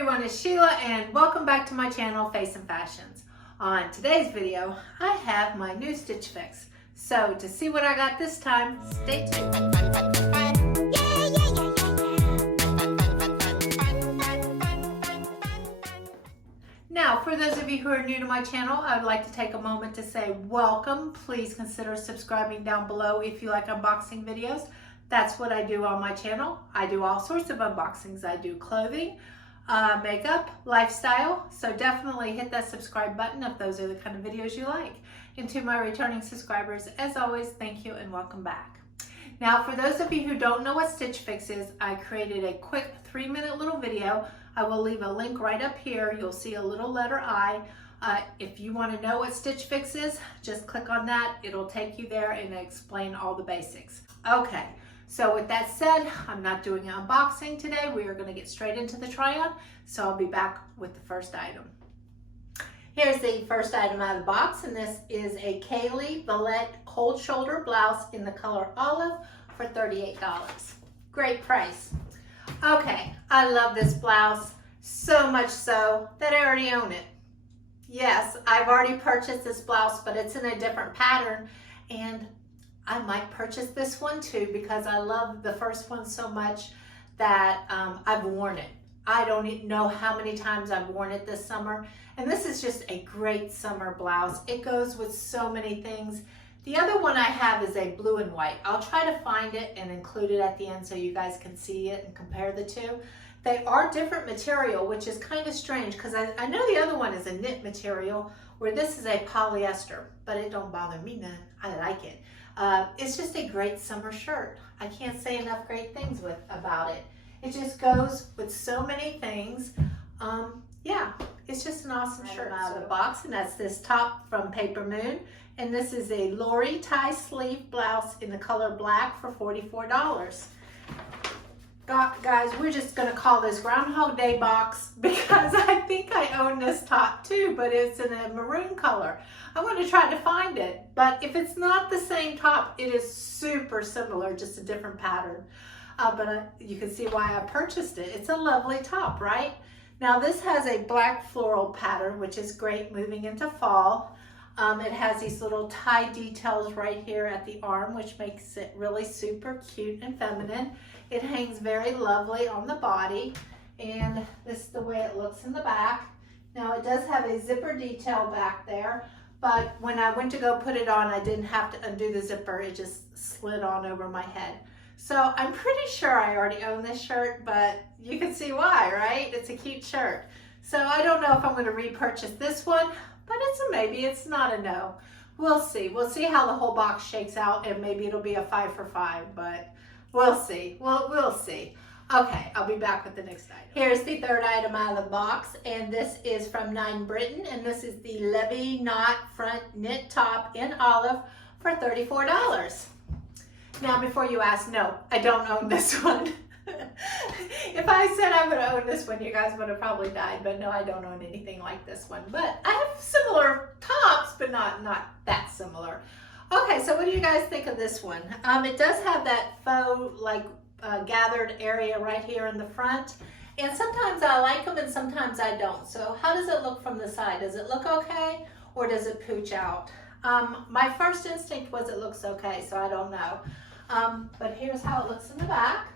everyone, it's Sheila and welcome back to my channel, Face and Fashions. On today's video, I have my new Stitch Fix. So to see what I got this time, stay tuned. Now, for those of you who are new to my channel, I would like to take a moment to say welcome. Please consider subscribing down below if you like unboxing videos. That's what I do on my channel. I do all sorts of unboxings. I do clothing, makeup, lifestyle. So definitely hit that subscribe button if those are the kind of videos you like. And to my returning subscribers, as always, thank you and welcome back. Now, for those of you who don't know what Stitch Fix is, I created a quick 3-minute little video. I will leave a link right up here. You'll see a little letter I. If you want to know what Stitch Fix is, just click on that. It'll take you there and explain all the basics. Okay. So with that said, I'm not doing an unboxing today. We are going to get straight into the try-on. So I'll be back with the first item. Here's the first item out of the box, and this is a Kaileigh Valette cold shoulder blouse in the color olive for $38. Great price. Okay, I love this blouse so much so that I already own it. Yes, I've already purchased this blouse, but it's in a different pattern, and I might purchase this one too because I love the first one so much that I've worn it. I don't even know how many times I've worn it this summer. And this is just a great summer blouse. It goes with so many things. The other one I have is a blue and white. I'll try to find it and include it at the end so you guys can see it and compare the two. They are different material, which is kind of strange because I know the other one is a knit material where this is a polyester, but it don't bother me none. I like it. It's just a great summer shirt. I can't say enough great things about it. It just goes with so many things. Yeah, it's just an awesome shirt out of the box, and that's this top from Papermoon. And this is a LLarie tie sleeve blouse in the color black for $44. Guys, we're just gonna call this Groundhog Day box because I think I own this top too, but it's in a maroon color. I'm gonna try to find it, but if it's not the same top, it is super similar, just a different pattern. You can see why I purchased it. It's a lovely top, right? Now this has a black floral pattern, which is great moving into fall. It has these little tie details right here at the arm, which makes it really super cute and feminine. It hangs very lovely on the body, and this is the way it looks in the back. Now it does have a zipper detail back there, but when I went to go put it on, I didn't have to undo the zipper. It just slid on over my head. So I'm pretty sure I already own this shirt, but you can see why, right? It's a cute shirt. So I don't know if I'm going to repurchase this one, but it's a maybe, it's not a no. We'll see. We'll see how the whole box shakes out, and maybe it'll be a 5 for 5, but we'll see. We'll see. Okay, I'll be back with the next item. Here's the third item out of the box, and this is from Britton, and this is the Levy Knot Front Knit Top in olive for $34. Now, before you ask, no, I don't own this one. If I said I would own this one, you guys would have probably died, but no, I don't own anything like this one. But I have similar tops, but not that similar. Okay, so what do you guys think of this one? It does have that faux, like, gathered area right here in the front. And sometimes I like them and sometimes I don't. So how does it look from the side? Does it look okay or does it pooch out? My first instinct was it looks okay, so I don't know. But here's how it looks in the back.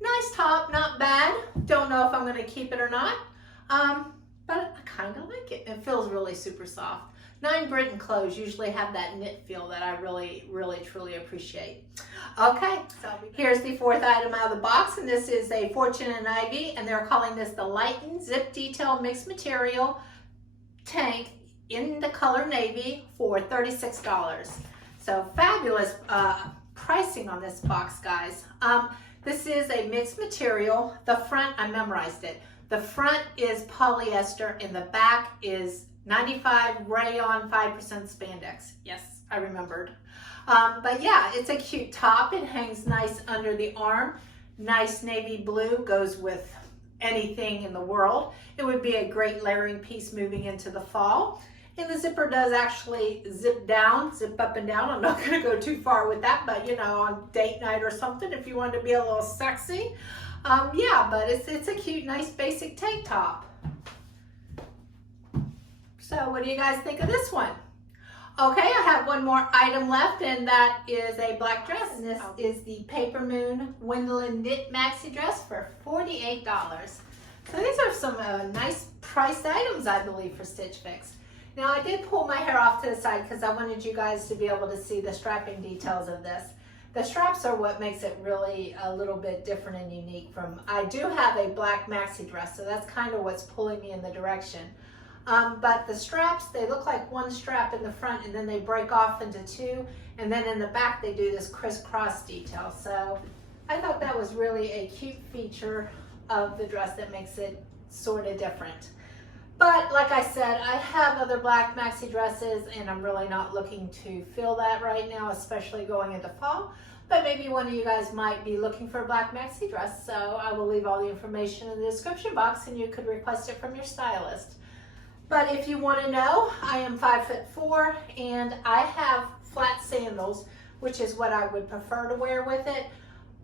Nice top, not bad. Don't know if I'm going to keep it or not, but I kind of like it. It feels really super soft. Britton clothes usually have that knit feel that I really, truly appreciate. Okay, so here's the fourth item out of the box, and this is a Fortune and Ivy, and they're calling this the Lighten Zip Detail Mixed Material Tank in the color navy for $36. So fabulous pricing on this box, guys. This is a mixed material. The front, I memorized it. The front is polyester and the back is 95 rayon, 5% spandex. Yes, I remembered. But yeah, it's a cute top. It hangs nice under the arm. Nice navy blue, goes with anything in the world. It would be a great layering piece moving into the fall. And the zipper does actually zip down, zip up and down. I'm not going to go too far with that, but you know, on date night or something, if you want to be a little sexy. Yeah, but it's a cute, nice basic tank top. So what do you guys think of this one? Okay, I have one more item left, and that is a black dress. And this is the Papermoon Wendilyn knit maxi dress for $48. So these are some nice priced items, I believe, for Stitch Fix. Now I did pull my hair off to the side because I wanted you guys to be able to see the strapping details of this. The straps are what makes it really a little bit different and unique from, I do have a black maxi dress, so that's kind of what's pulling me in the direction. But the straps, they look like one strap in the front and then they break off into two, and then in the back they do this crisscross detail. So I thought that was really a cute feature of the dress that makes it sort of different. But like I said, I have other black maxi dresses and I'm really not looking to fill that right now, especially going into fall. But maybe one of you guys might be looking for a black maxi dress, so I will leave all the information in the description box and you could request it from your stylist. But if you want to know, I am 5'4" and I have flat sandals, which is what I would prefer to wear with it.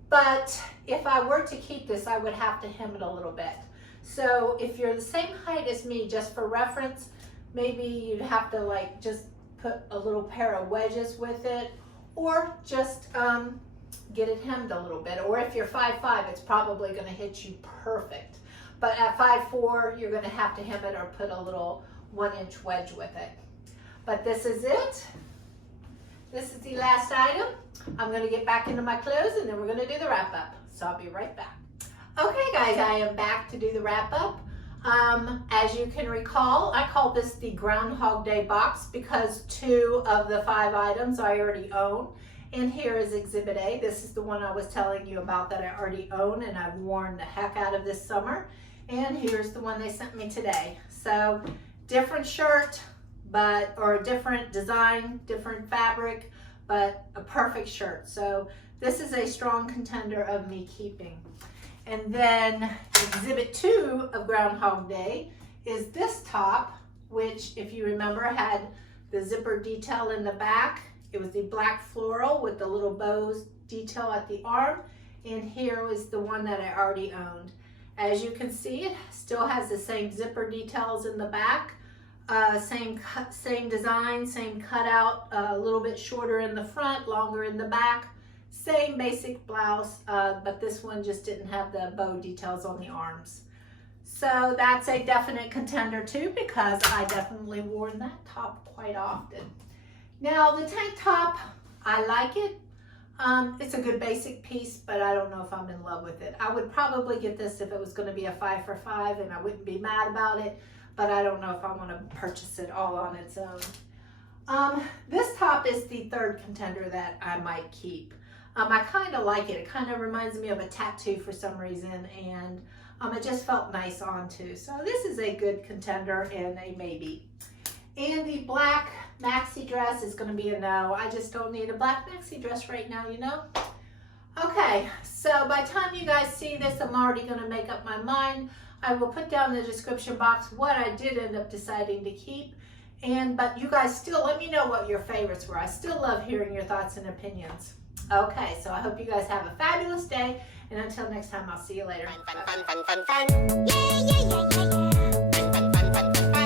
But if I were to keep this, I would have to hem it a little bit. So if you're the same height as me, just for reference, maybe you'd have to like just put a little pair of wedges with it, or just get it hemmed a little bit. Or if you're 5'5", it's probably going to hit you perfect. But at 5'4", you're going to have to hem it or put a little 1-inch wedge with it. But this is it. This is the last item. I'm going to get back into my clothes and then we're going to do the wrap up. So I'll be right back. Okay guys, I am back to do the wrap up. As you can recall, I call this the Groundhog Day box because 2 of the 5 items I already own. And here is Exhibit A. This is the one I was telling you about that I already own and I've worn the heck out of this summer. And here's the one they sent me today. So different shirt, or a different design, different fabric, but a perfect shirt. So this is a strong contender of me keeping. And then Exhibit 2 of Groundhog Day is this top, which if you remember had the zipper detail in the back. It was the black floral with the little bows detail at the arm. And here was the one that I already owned. As you can see, it still has the same zipper details in the back, same design, same cutout, a little bit shorter in the front, longer in the back, same basic blouse, but this one just didn't have the bow details on the arms. So that's a definite contender too, because I definitely wore that top quite often. Now the tank top, I like it. It's a good basic piece, but I don't know if I'm in love with it. I would probably get this if it was going to be a 5 for $5 and I wouldn't be mad about it, but I don't know if I want to purchase it all on its own. This top is the 3rd contender that I might keep. I kind of like it. It kind of reminds me of a tattoo for some reason, and it just felt nice on too. So this is a good contender and a maybe. And the black maxi dress is going to be a no. I just don't need a black maxi dress right now, you know? Okay, so by the time you guys see this, I'm already going to make up my mind. I will put down in the description box what I did end up deciding to keep. But you guys still let me know what your favorites were. I still love hearing your thoughts and opinions. Okay, so I hope you guys have a fabulous day. And until next time, I'll see you later. Fun, fun, fun, fun, fun, fun. Yeah, yeah, yeah, yeah, yeah. Fun, fun, fun, fun, fun.